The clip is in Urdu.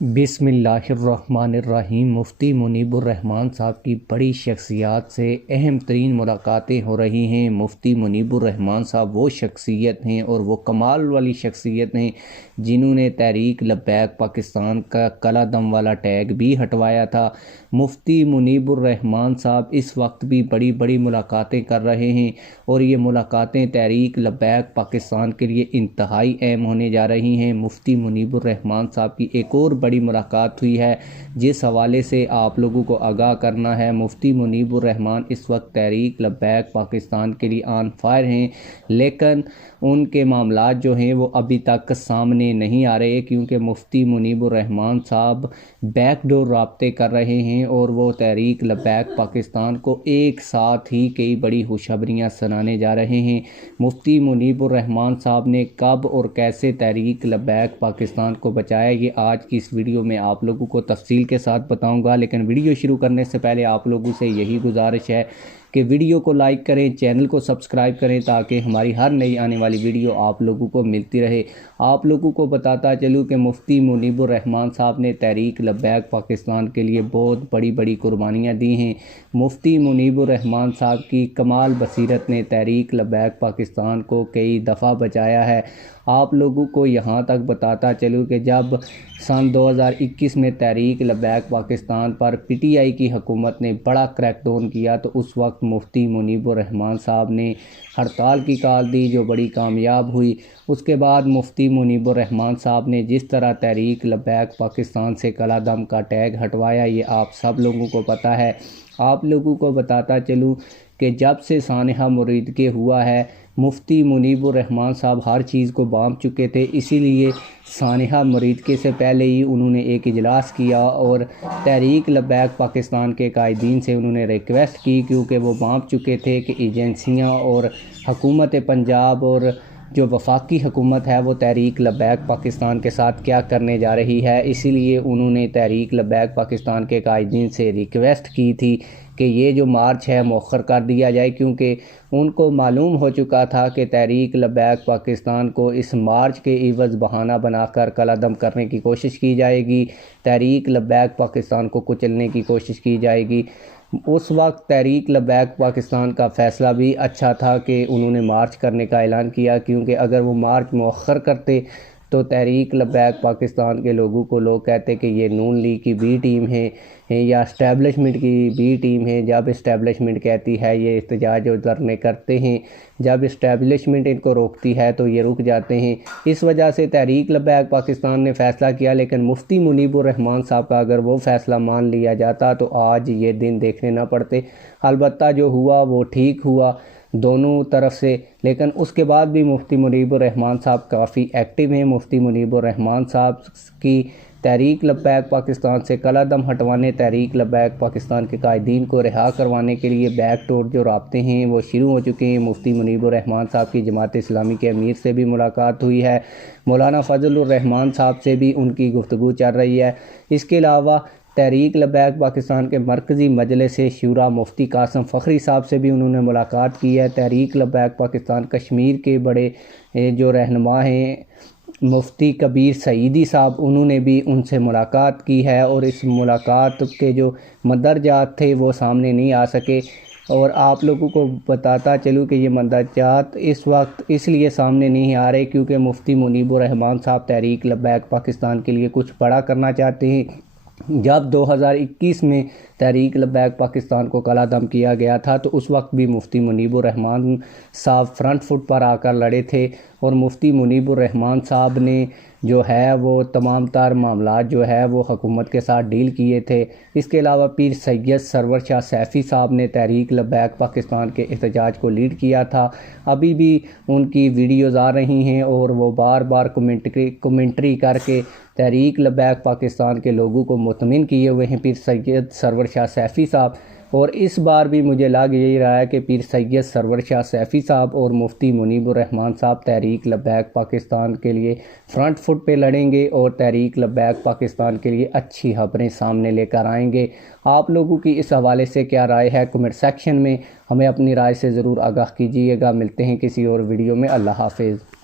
بسم اللہ الرحمن الرحیم۔ مفتی منیب الرحمان صاحب کی بڑی شخصیات سے اہم ترین ملاقاتیں ہو رہی ہیں۔ مفتی منیب الرحمان صاحب وہ شخصیت ہیں اور وہ کمال والی شخصیت ہیں جنہوں نے تحریک لبیک پاکستان کا کلا دم والا ٹیگ بھی ہٹوایا تھا۔ مفتی منیب الرحمان صاحب اس وقت بھی بڑی بڑی ملاقاتیں کر رہے ہیں اور یہ ملاقاتیں تحریک لبیک پاکستان کے لیے انتہائی اہم ہونے جا رہی ہیں۔ مفتی منیب الرحمان صاحب کی ایک اور بڑی ملاقات ہوئی ہے جس حوالے سے آپ لوگوں کو آگاہ کرنا ہے۔ مفتی منیب الرحمان اس وقت تحریک لبیک پاکستان کے لیے آن فائر ہیں، لیکن ان کے معاملات جو ہیں وہ ابھی تک سامنے نہیں آ رہے کیونکہ مفتی منیب الرحمان صاحب بیک ڈور رابطے کر رہے ہیں اور وہ تحریک لبیک پاکستان کو ایک ساتھ ہی کئی بڑی خوشخبریاں سنانے جا رہے ہیں۔ مفتی منیب الرحمان صاحب نے کب اور کیسے تحریک لبیک پاکستان کو بچایا، یہ آج کی اس ویڈیو میں آپ لوگوں کو تفصیل کے ساتھ بتاؤں گا، لیکن ویڈیو شروع کرنے سے پہلے آپ لوگوں سے یہی گزارش ہے کہ ویڈیو کو لائک کریں، چینل کو سبسکرائب کریں تاکہ ہماری ہر نئی آنے والی ویڈیو آپ لوگوں کو ملتی رہے۔ آپ لوگوں کو بتاتا چلوں کہ مفتی منیب الرحمان صاحب نے تحریک لبیک پاکستان کے لیے بہت بڑی بڑی قربانیاں دی ہیں۔ مفتی منیب الرحمان صاحب کی کمال بصیرت نے تحریک لبیک پاکستان کو کئی دفعہ بچایا ہے۔ آپ لوگوں کو یہاں تک بتاتا چلوں کہ جب سن 2021 میں تحریک لبیک پاکستان پر پی ٹی آئی کی حکومت نے بڑا کریک ڈاؤن کیا تو اس وقت مفتی منیب الرحمان صاحب نے ہڑتال کی کال دی جو بڑی کامیاب ہوئی۔ اس کے بعد مفتی منیب الرحمان صاحب نے جس طرح تحریک لبیک پاکستان سے کلا دم کا ٹیگ ہٹوایا یہ آپ سب لوگوں کو پتہ ہے۔ آپ لوگوں کو بتاتا چلوں کہ جب سے سانحہ مرید ہوا ہے مفتی منیب الرحمان صاحب ہر چیز کو بانپ چکے تھے، اسی لیے سانحہ مرید سے پہلے ہی انہوں نے ایک اجلاس کیا اور تحریک لبیک پاکستان کے قائدین سے انہوں نے ریکویسٹ کی کیونکہ وہ بانپ چکے تھے کہ ایجنسیاں اور حکومت پنجاب اور جو وفاقی حکومت ہے وہ تحریک لبیک پاکستان کے ساتھ کیا کرنے جا رہی ہے، اسی لیے انہوں نے تحریک لبیک پاکستان کے قائدین سے ریکویسٹ کی تھی کہ یہ جو مارچ ہے مؤخر کر دیا جائے کیونکہ ان کو معلوم ہو چکا تھا کہ تحریک لبیک پاکستان کو اس مارچ کے عوض بہانہ بنا کر کلا دم کرنے کی کوشش کی جائے گی، تحریک لبیک پاکستان کو کچلنے کی کوشش کی جائے گی۔ اس وقت تحریک لبیک پاکستان کا فیصلہ بھی اچھا تھا کہ انہوں نے مارچ کرنے کا اعلان کیا کیونکہ اگر وہ مارچ مؤخر کرتے تو تحریک لبیک پاکستان کے لوگوں کو لوگ کہتے کہ یہ نون لیگ کی بی ٹیم ہے یا اسٹیبلشمنٹ کی بی ٹیم ہے۔ جب اسٹیبلشمنٹ کہتی ہے یہ احتجاج اور دھرنے کرتے ہیں، جب اسٹیبلشمنٹ ان کو روکتی ہے تو یہ رک جاتے ہیں۔ اس وجہ سے تحریک لبیک پاکستان نے فیصلہ کیا، لیکن مفتی منیب الرحمان صاحب کا اگر وہ فیصلہ مان لیا جاتا تو آج یہ دن دیکھنے نہ پڑتے۔ البتہ جو ہوا وہ ٹھیک ہوا دونوں طرف سے، لیکن اس کے بعد بھی مفتی منیب الرحمان صاحب کافی ایکٹیو ہیں۔ مفتی منیب الرحمان صاحب کی تحریک لبیک پاکستان سے کلا دم ہٹوانے، تحریک لبیک پاکستان کے قائدین کو رہا کروانے کے لیے بیک ڈور جو رابطے ہیں وہ شروع ہو چکے ہیں۔ مفتی منیب الرحمان صاحب کی جماعت اسلامی کے امیر سے بھی ملاقات ہوئی ہے، مولانا فضل الرحمان صاحب سے بھی ان کی گفتگو چل رہی ہے۔ اس کے علاوہ تحریک لبیک پاکستان کے مرکزی مجلس شورا مفتی قاسم فخری صاحب سے بھی انہوں نے ملاقات کی ہے۔ تحریک لبیک پاکستان کشمیر کے بڑے جو رہنما ہیں مفتی کبیر سعیدی صاحب، انہوں نے بھی ان سے ملاقات کی ہے اور اس ملاقات کے جو مندرجات تھے وہ سامنے نہیں آ سکے، اور آپ لوگوں کو بتاتا چلوں کہ یہ مندرجات اس وقت اس لیے سامنے نہیں آ رہے کیونکہ مفتی منیب الرحمان صاحب تحریک لبیک پاکستان کے لیے کچھ بڑا کرنا چاہتے ہیں۔ جب 2021 میں تحریک لبیک پاکستان کو کلا دم کیا گیا تھا تو اس وقت بھی مفتی منیب الرحمان صاحب فرنٹ فٹ پر آ کر لڑے تھے اور مفتی منیب الرحمان صاحب نے جو ہے وہ تمام تر معاملات جو ہے وہ حکومت کے ساتھ ڈیل کیے تھے۔ اس کے علاوہ پیر سید سرور شاہ سیفی صاحب نے تحریک لبیک پاکستان کے احتجاج کو لیڈ کیا تھا، ابھی بھی ان کی ویڈیوز آ رہی ہیں اور وہ بار بار کمنٹری کر کے تحریک لبیک پاکستان کے لوگوں کو مطمئن کیے ہوئے ہیں پیر سید سرور شاہ سیفی صاحب، اور اس بار بھی مجھے لگ یہی رہا ہے کہ پیر سید سرور شاہ سیفی صاحب اور مفتی منیب الرحمان صاحب تحریک لبیک پاکستان کے لیے فرنٹ فٹ پہ لڑیں گے اور تحریک لبیک پاکستان کے لیے اچھی خبریں سامنے لے کر آئیں گے۔ آپ لوگوں کی اس حوالے سے کیا رائے ہے کمنٹ سیکشن میں ہمیں اپنی رائے سے ضرور آگاہ کیجیے گا۔ ملتے ہیں کسی اور ویڈیو میں، اللہ حافظ۔